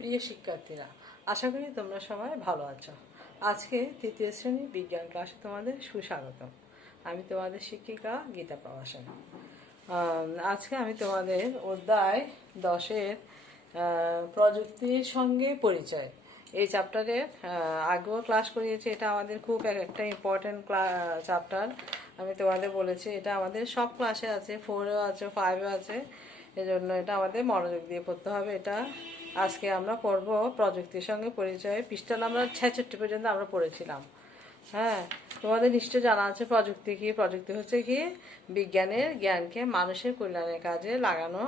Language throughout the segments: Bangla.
প্রিয় শিক্ষার্থীরা, আশা করি তোমরা সবাই ভালো আছো। আজকে তৃতীয় শ্রেণী বিজ্ঞান ক্লাসে তোমাদের সুস্বাগতম। আমি তোমাদের শিক্ষিকা গীতা প্রবাসন। আজকে আমি তোমাদের অধ্যায় 10-এর প্রযুক্তির সঙ্গে পরিচয় এই চ্যাপ্টারের আগেও ক্লাস করিয়েছি। এটা আমাদের খুব একটা ইম্পর্টেন্ট চ্যাপ্টার। আমি তোমাদের বলেছি এটা আমাদের সব ক্লাসে আছে, 4-এও আছে, 5-এও আছে। এজন্য এটা আমাদের মনোযোগ দিয়ে পড়তে হবে। এটা আজকে আমরা পড়ব প্রযুক্তির সঙ্গে পরিচয়। পৃষ্ঠা নাম্বার 66 পর্যন্ত আমরা পড়েছিলাম। হ্যাঁ, তোমাদের নিশ্চয় জানা আছে প্রযুক্তি কি। প্রযুক্তি হচ্ছে কি বিজ্ঞানের জ্ঞানকে মানুষের কল্যাণের কাজে লাগানো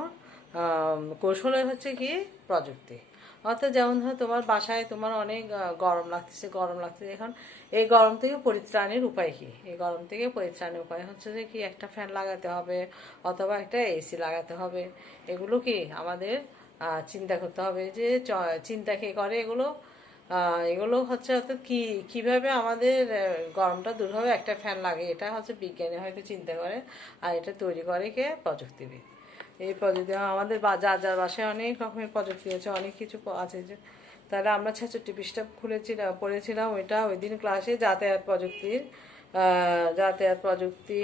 কৌশলে হচ্ছে কি প্রযুক্তি। অর্থাৎ যেমন ধরো তোমার বাসায় তোমার অনেক গরম লাগতেছে এখন এই গরম থেকে পরিত্রাণের উপায় কি? এই গরম থেকে পরিত্রাণের উপায় হচ্ছে যে কি একটা ফ্যান লাগাতে হবে অথবা একটা এসি লাগাতে হবে। এগুলো কি আমাদের চিন্তা করতে হবে যে চিন্তা কে করে এগুলো। এগুলো হচ্ছে অর্থাৎ কীভাবে আমাদের গরমটা দূর হবে, একটা ফ্যান লাগে, এটা হচ্ছে বিজ্ঞানী হয়তো চিন্তা করে। আর এটা তৈরি করে কে? প্রযুক্তিবিদ। এই প্রযুক্তি আমাদের যার যার বাসায় অনেক রকমের প্রযুক্তি আছে, অনেক কিছু আছে। যে তাহলে আমরা 66 পৃষ্ঠা পড়েছিলাম ওইটা ওই দিন ক্লাসে যাতায়াত প্রযুক্তি।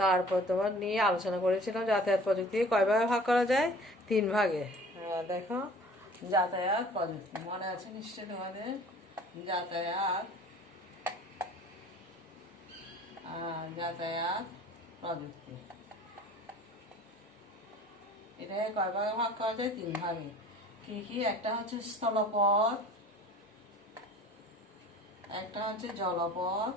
তারপর তোমার নিয়ে আলোচনা করেছিলাম যাতায়াত প্রযুক্তি কয় ভাগে ভাগ করা যায়? 3 ভাগে। দেখো, যাতায়াত প্রযুক্তি মনে আছে নিশ্চয় তোমাদের। যাতায়াত যাতায়াত প্রযুক্তি এটাকে কয় ভাগে ভাগ করা যায়? 3 ভাগে। কি কি? একটা হচ্ছে স্থলপথ, একটা হচ্ছে জলপথ,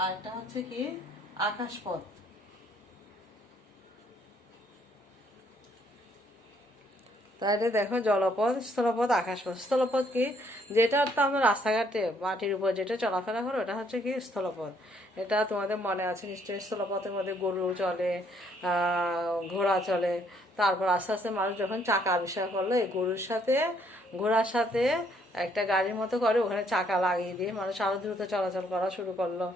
আর একটা হচ্ছে কি আকাশপথ। তাহলে দেখো, জলপথ, স্থলপথ, আকাশপথ। স্থলপথ কি? যেটা তো আমরা রাস্তাঘাটে মাটির উপর যেটা চলাফেরা করো ওটা হচ্ছে কি স্থলপথ। এটা তোমাদের মনে আছে নিশ্চয়ই। স্থলপথের মধ্যে গরু চলে, ঘোড়া চলে। তারপর আস্তে আস্তে মানুষ যখন চাকা আবিষ্কার করলো, এই ঘোড়ার সাথে একটা গাড়ির মতো করে ওখানে চাকা লাগিয়ে দিয়ে মানুষ আরো দ্রুত চলাচল করা শুরু করলো।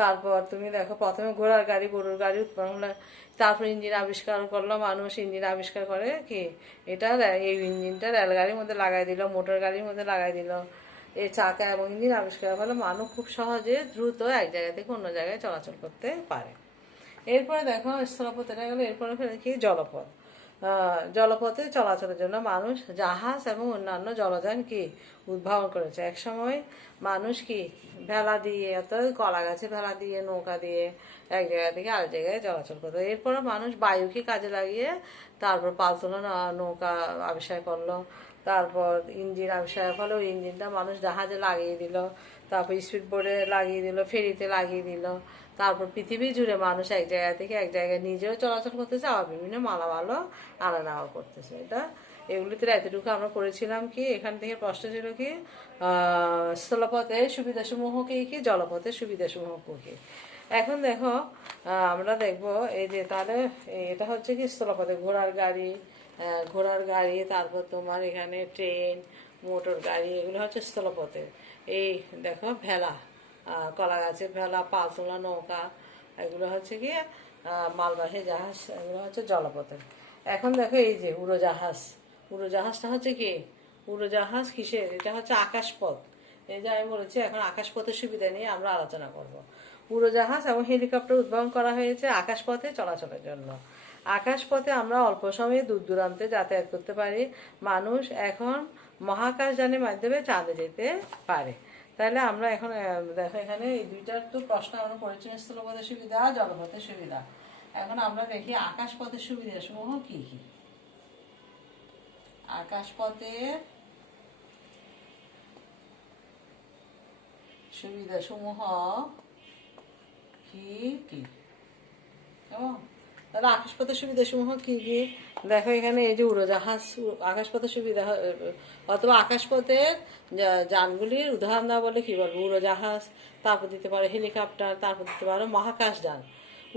তারপর তুমি দেখো, প্রথমে ঘোড়ার গাড়ি গরুর গাড়ি উৎপন্ন হলো। তারপর ইঞ্জিন আবিষ্কার করলো মানুষ। ইঞ্জিন আবিষ্কার করে কি এটা এই ইঞ্জিনটা রেলগাড়ির মধ্যে লাগাই দিল, মোটর গাড়ির মধ্যে লাগাই দিল। এই চাকা এবং ইঞ্জিন আবিষ্কার ফলে মানুষ খুব সহজে দ্রুত এক জায়গা থেকে অন্য জায়গায় চলাচল করতে পারে। এরপরে দেখো, স্থলপথ এটা গেলো। এরপরে কি জলপথ। জলপথে চলাচলের জন্য মানুষ জাহাজ এবং অন্যান্য জলযান কি উদ্ভাবন করেছে। একসময় মানুষ কি ভেলা দিয়ে, অর্থাৎ কলা গাছে ভেলা দিয়ে, নৌকা দিয়ে এক জায়গা থেকে আরেক জায়গায় চলাচল করতো। এরপরে মানুষ বায়ুকে কাজে লাগিয়ে তারপর পালতোলা নৌকা আবিষ্কার করলো। তারপর ইঞ্জিন আবিষ্কার ফলে ওই ইঞ্জিনটা মানুষ জাহাজে লাগিয়ে দিল, তারপর স্পিড বোটে লাগিয়ে দিল, ফেরিতে লাগিয়ে দিল। তারপর পৃথিবী জুড়ে মানুষ এক জায়গা থেকে এক জায়গায় নিজেও চলাচল করতেছে, আবার বিভিন্ন মালামালও আনা নেওয়া করতেছে। এগুলিতে এতটুকু আমরা পড়েছিলাম। কি এখান থেকে প্রশ্ন ছিল কি স্থলপথের সুবিধাসমূহ কি, জলপথের সুবিধাসমূহ কি। এখন দেখো, আমরা দেখব এই যে তাহলে এটা হচ্ছে কি স্থলপথে ঘোড়ার গাড়ি, তারপর তোমার এখানে ট্রেন, মোটর গাড়ি, এগুলো হচ্ছে স্থলপথে। এই দেখো ভেলা, কলা গাছের ভেলা, পালতোলা নৌকা, এগুলো হচ্ছে কি মালবাহী জাহাজ, এগুলো হচ্ছে জলপথে। এখন দেখো এই যে উড়োজাহাজটা হচ্ছে কি উড়োজাহাজ কিসের? এটা হচ্ছে আকাশপথ। এই যে আমি বলেছি এখন আকাশপথের সুবিধা নিয়ে আমরা আলোচনা করব। উড়োজাহাজ এবং হেলিকপ্টার উদ্ভাবন করা হয়েছে আকাশপথে চলাচলের জন্য। আকাশপথে আমরা অল্প সময়ে দূর দূরান্তে যাতায়াত করতে পারি। মানুষ এখন মহাকাশযানের মাধ্যমে চাঁদে যেতে পারে। তাহলে আমরা এখন দেখো, এখানে এই দুইটার তো প্রশ্ন আমরা করেছি, স্থলপথের সুবিধা, জলপথের সুবিধা। এখন আমরা দেখি আকাশপথের সুবিধা সমূহ কি কি। আকাশপথের সুবিধা সমূহ কি কি? কেমন? তাহলে আকাশপথের সুবিধা সমূহ কি কি দেখো। এখানে এই যে উড়োজাহাজ, আকাশপথের সুবিধা অথবা আকাশপথের যানগুলির উদাহরণ দেওয়া বলে কি বলবো? উড়োজাহাজ, তারপর দিতে পারো হেলিকপ্টার, তারপর দিতে পারো মহাকাশযান।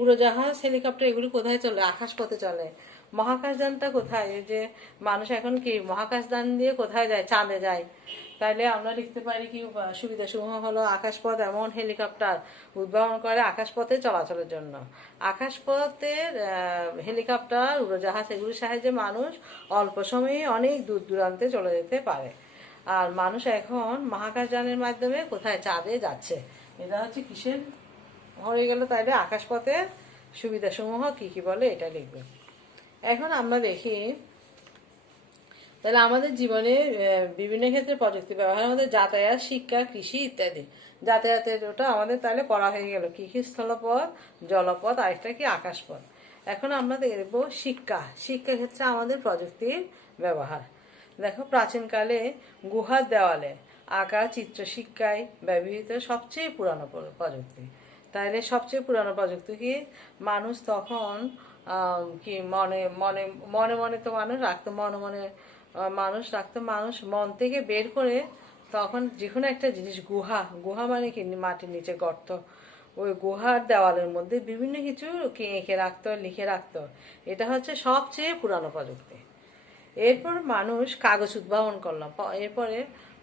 উড়োজাহাজ, হেলিকপ্টার এগুলি কোথায় চলে? আকাশপথে চলে। মহাকাশযানটা কোথায়? এই যে মানুষ এখন কি মহাকাশযান দিয়ে কোথায় যায়? চাঁদে যায়। তাইলে আমরা লিখতে পারি কি সুবিধাসমূহ হলো আকাশপথ এমন হেলিকপ্টার উদ্ভাবন করে আকাশপথে চলাচলের জন্য। আকাশপথের হেলিকপ্টার, উড়োজাহাজ এগুলির সাহায্যে মানুষ অল্প সময়ে অনেক দূর দূরান্তে চলে যেতে পারে। আর মানুষ এখন মহাকাশযানের মাধ্যমে কোথায়? চাঁদে যাচ্ছে। এটা হচ্ছে কিসের হয়ে গেল? তাইলে আকাশপথের সুবিধাসমূহ কি কি বলে এটা লিখবে। এখন আমরা দেখি তাহলে আমাদের জীবনে বিভিন্ন ক্ষেত্রে প্রযুক্তি ব্যবহার, আমাদের যাতায়াত, শিক্ষা, কৃষি ইত্যাদি। যাতায়াতের ওটা আমাদের তাহলে পড়া হয়ে গেল কি কি? স্থলপথ, জলপথ, আরেকটা কি? আকাশপথ। এখন আমরা দেখব শিক্ষা। শিক্ষা ক্ষেত্রে আমাদের প্রযুক্তির ব্যবহার। দেখো, প্রাচীনকালে গুহার দেওয়ালে আঁকা চিত্র শিক্ষায় ব্যবহৃত সবচেয়ে পুরানো প্রযুক্তি। তাইলে সবচেয়ে পুরানো প্রযুক্তি কি? মানুষ তখন কি মনে মনে মনে মনে তো মানুষ রাখতো, মনে মনে মানুষ রাখতো, মানুষ মন থেকে বের করে তখন যে কোনো একটা জিনিস, গুহা, গুহা মানে কি? মাটির নিচে গর্ত, ওই গুহার দেওয়ালের মধ্যে বিভিন্ন কিছু এঁকে রাখতো, লিখে রাখতো। এটা হচ্ছে সবচেয়ে পুরানো প্রযুক্তি। এরপর মানুষ কাগজ উদ্ভাবন করলো। এরপরে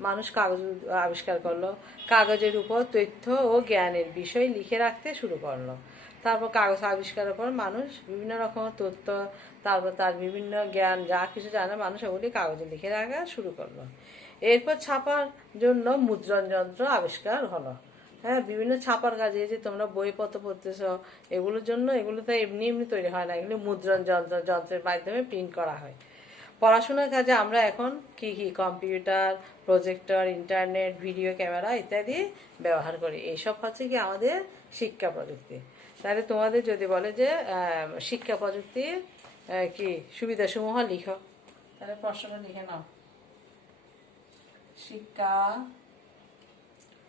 মানুষ কাগজ আবিষ্কার করলো, কাগজের উপর তথ্য ও জ্ঞানের বিষয় লিখে রাখতে শুরু করলো। তারপর কাগজ আবিষ্কারের পর মানুষ বিভিন্ন রকমের তথ্য, তারপর তার বিভিন্ন জ্ঞান যা কিছু জানে মানুষ ওগুলি কাগজে লিখে রাখা শুরু করলো। এরপর ছাপার জন্য মুদ্রণ যন্ত্র আবিষ্কার হলো। হ্যাঁ, বিভিন্ন ছাপার কাজে যে তোমরা বইপত্র পড়তেছ, এগুলোর জন্য, এগুলো তো এমনি এমনি তৈরি হয় না, এগুলো মুদ্রণ যন্ত্রের মাধ্যমে প্রিন্ট করা হয়। পড়াশোনার কাজে আমরা এখন কি কি? Computer, projector, internet, video camera ইত্যাদি ব্যবহার করি। এইসব হচ্ছে কি আমাদের শিক্ষা প্রযুক্তি। তাহলে তোমাদের যদি বলে যে শিক্ষা প্রযুক্তির কি সুবিধাসমূহ লিখো, তাহলে প্রশ্নটা লিখে নাও। শিক্ষা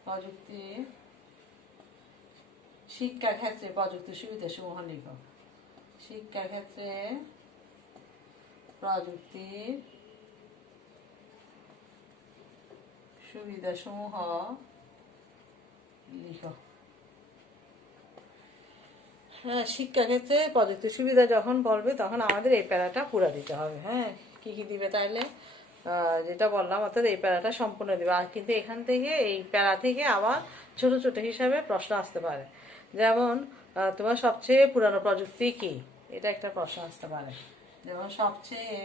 প্রযুক্তি, শিক্ষা ক্ষেত্রে প্রযুক্তির সুবিধাসমূহ লিখো। শিক্ষা ক্ষেত্রে প্রযুক্তির সুবিধাসমূহ লিখো। হ্যাঁ, শিক্ষাক্ষেত্রে প্রযুক্তির সুবিধা যখন বলবে তখন আমাদের এই প্যারাটা পুরা দিতে হবে। হ্যাঁ, কি কি দিবে তাইলে? যেটা বললাম, অর্থাৎ এই প্যারাটা সম্পূর্ণ দিবে। আর কিন্তু এখান থেকে, এই প্যারা থেকে আবার ছোট ছোট হিসাবে প্রশ্ন আসতে পারে। যেমন তোমার সবচেয়ে পুরানো প্রযুক্তি কি? এটা একটা প্রশ্ন আসতে পারে। যেমন সবচেয়ে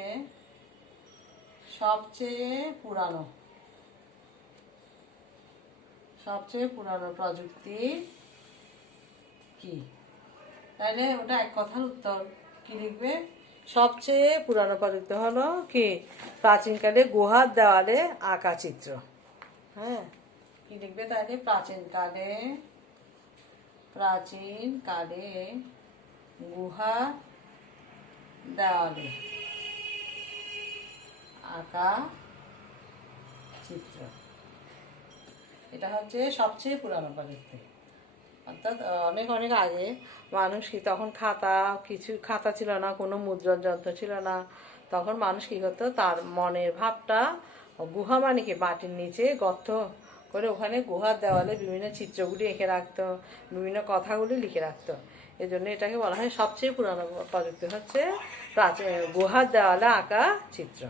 সবচেয়ে পুরানো সবচেয়ে পুরানো প্রযুক্তি কি? তাইলে ওটা এক কথার উত্তর কি লিখবে? সবচেয়ে পুরানো প্রযুক্তি হলো কি? প্রাচীনকালে গুহার দেওয়ালে আঁকা চিত্র। হ্যাঁ, কি লিখবে তাইলে? প্রাচীনকালে গুহার দেওয়ালে আঁকা চিত্র। এটা হচ্ছে সবচেয়ে পুরানো প্রযুক্তি। অর্থাৎ অনেক অনেক আগে মানুষ কি, তখন খাতা ছিল না, কোনো মুদ্রণ যন্ত্র ছিল না। তখন মানুষ কি করতো? তার মনের ভাবটা, গুহা মানে কি? মাটির নিচে গর্ত করে ওখানে গুহার দেওয়ালে বিভিন্ন চিত্রগুলি এঁকে রাখতো, বিভিন্ন কথাগুলি লিখে রাখতো। এই জন্য এটাকে বলা হয় সবচেয়ে পুরানো প্রযুক্তি হচ্ছে গুহার দেওয়ালে আঁকা চিত্র।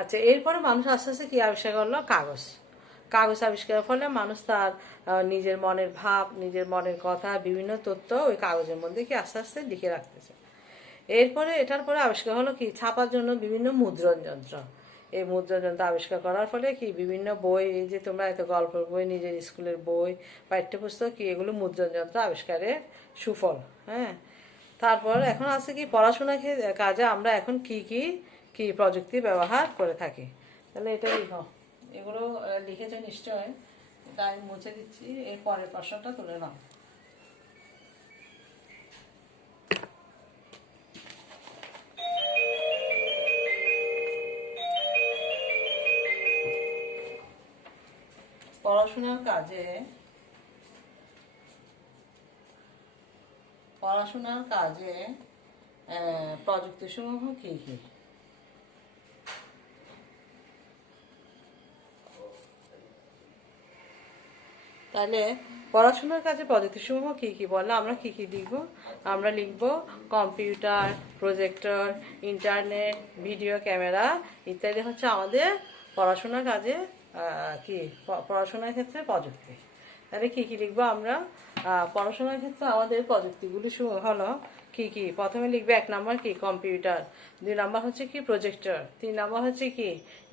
আচ্ছা, এরপরে মানুষ আস্তে আস্তে কি আবিষ্কার করলো? কাগজ। কাগজ আবিষ্কারের ফলে মানুষ তার নিজের মনের ভাব, নিজের মনের কথা, বিভিন্ন তথ্য ওই কাগজের মধ্যে কি আস্তে আস্তে লিখে রাখতেছে। এরপরে এটার পরে আবিষ্কার হলো কি? ছাপার জন্য বিভিন্ন মুদ্রণ যন্ত্র। এই মুদ্রণ যন্ত্র আবিষ্কার করার ফলে কি? বিভিন্ন বই, এই যে তোমরা এত গল্পের বই, নিজের স্কুলের বই, পাঠ্যপুস্তক কি, এগুলো মুদ্রণ যন্ত্র আবিষ্কারের সুফল। হ্যাঁ, তারপর এখন আছে কি? পড়াশোনার কাজে আমরা এখন কি কি কি প্রযুক্তি ব্যবহার করে থাকি। তাহলে এটা লিখো। এগুলো লিখেছো নিশ্চয়, এটা আমি মুছে দিচ্ছি। এর পরের প্রশ্নটা তুলে নাও। পড়াশোনার কাজে প্রযুক্তি সমূহ কি কি? তাহলে পড়াশোনার কাজে প্রযুক্তিসমূহ কী কী বললে আমরা কী কী লিখব? আমরা লিখব computer, projector, internet, video camera ইত্যাদি হচ্ছে আমাদের পড়াশোনার কাজে পড়াশোনার ক্ষেত্রে প্রযুক্তি। তাহলে কী কী লিখবো আমরা? পড়াশোনার ক্ষেত্রে আমাদের প্রযুক্তিগুলি হলো কী কী? প্রথমে লিখবে 1 নম্বর কি কম্পিউটার, 2 নম্বর হচ্ছে কি প্রজেক্টর, 3 নম্বর হচ্ছে কি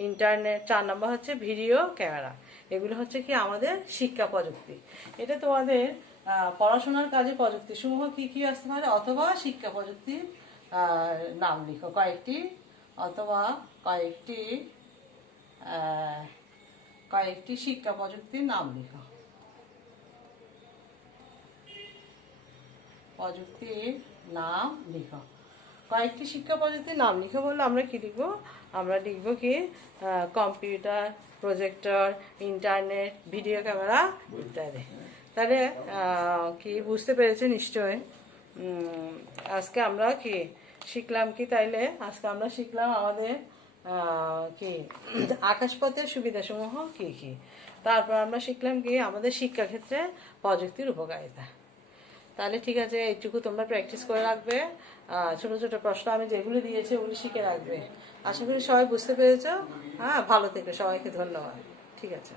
ইন্টারনেট, 4 নম্বর হচ্ছে ভিডিও ক্যামেরা। এগুলো হচ্ছে কি আমাদের শিক্ষা প্রযুক্তি। এটা তোমাদের পড়াশোনার কাজে প্রযুক্তিসমূহ কী কী আসতে পারে, অথবা শিক্ষা প্রযুক্তির নাম লিখো কয়েকটি, অথবা কয়েকটি শিক্ষা প্রযুক্তির নাম লিখো। প্রযুক্তির নাম লিখো, কয়েকটি শিক্ষা প্রযুক্তির নাম লিখো বললে আমরা কি লিখবো? আমরা লিখবো কি computer, projector, internet, video camera ইত্যাদি। তাহলে কি বুঝতে পেরেছে নিশ্চয়? আজকে আমরা কি শিখলাম কি? তাইলে আজকে আমরা শিখলাম আমাদের কি আকাশপথের সুবিধাসমূহ কি কি। তারপর আমরা শিখলাম কি আমাদের শিক্ষাক্ষেত্রে প্রযুক্তির উপকারিতা। তাহলে ঠিক আছে, এইটুকু তোমরা প্র্যাকটিস করে রাখবে। ছোট ছোট প্রশ্ন আমি যেগুলো দিয়েছি ওগুলি শিখে রাখবে। আশা করি সবাই বুঝতে পেরেছো। হ্যাঁ, ভালো থেকো, সবাইকে ধন্যবাদ। ঠিক আছে।